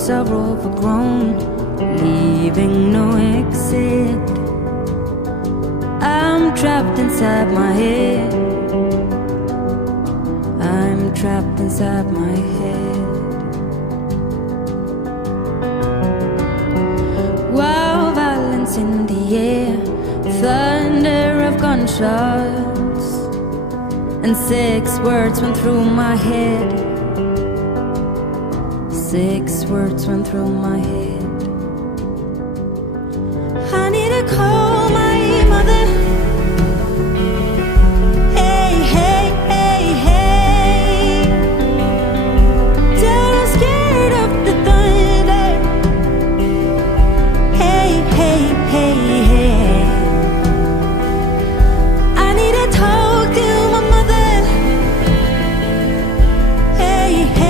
roads are overgrown, leaving no exit. I'm trapped inside my head. I'm trapped inside my head. Wild violence in the air, thunder of gunshots, and 6 words went through my head. 6 words went through my head.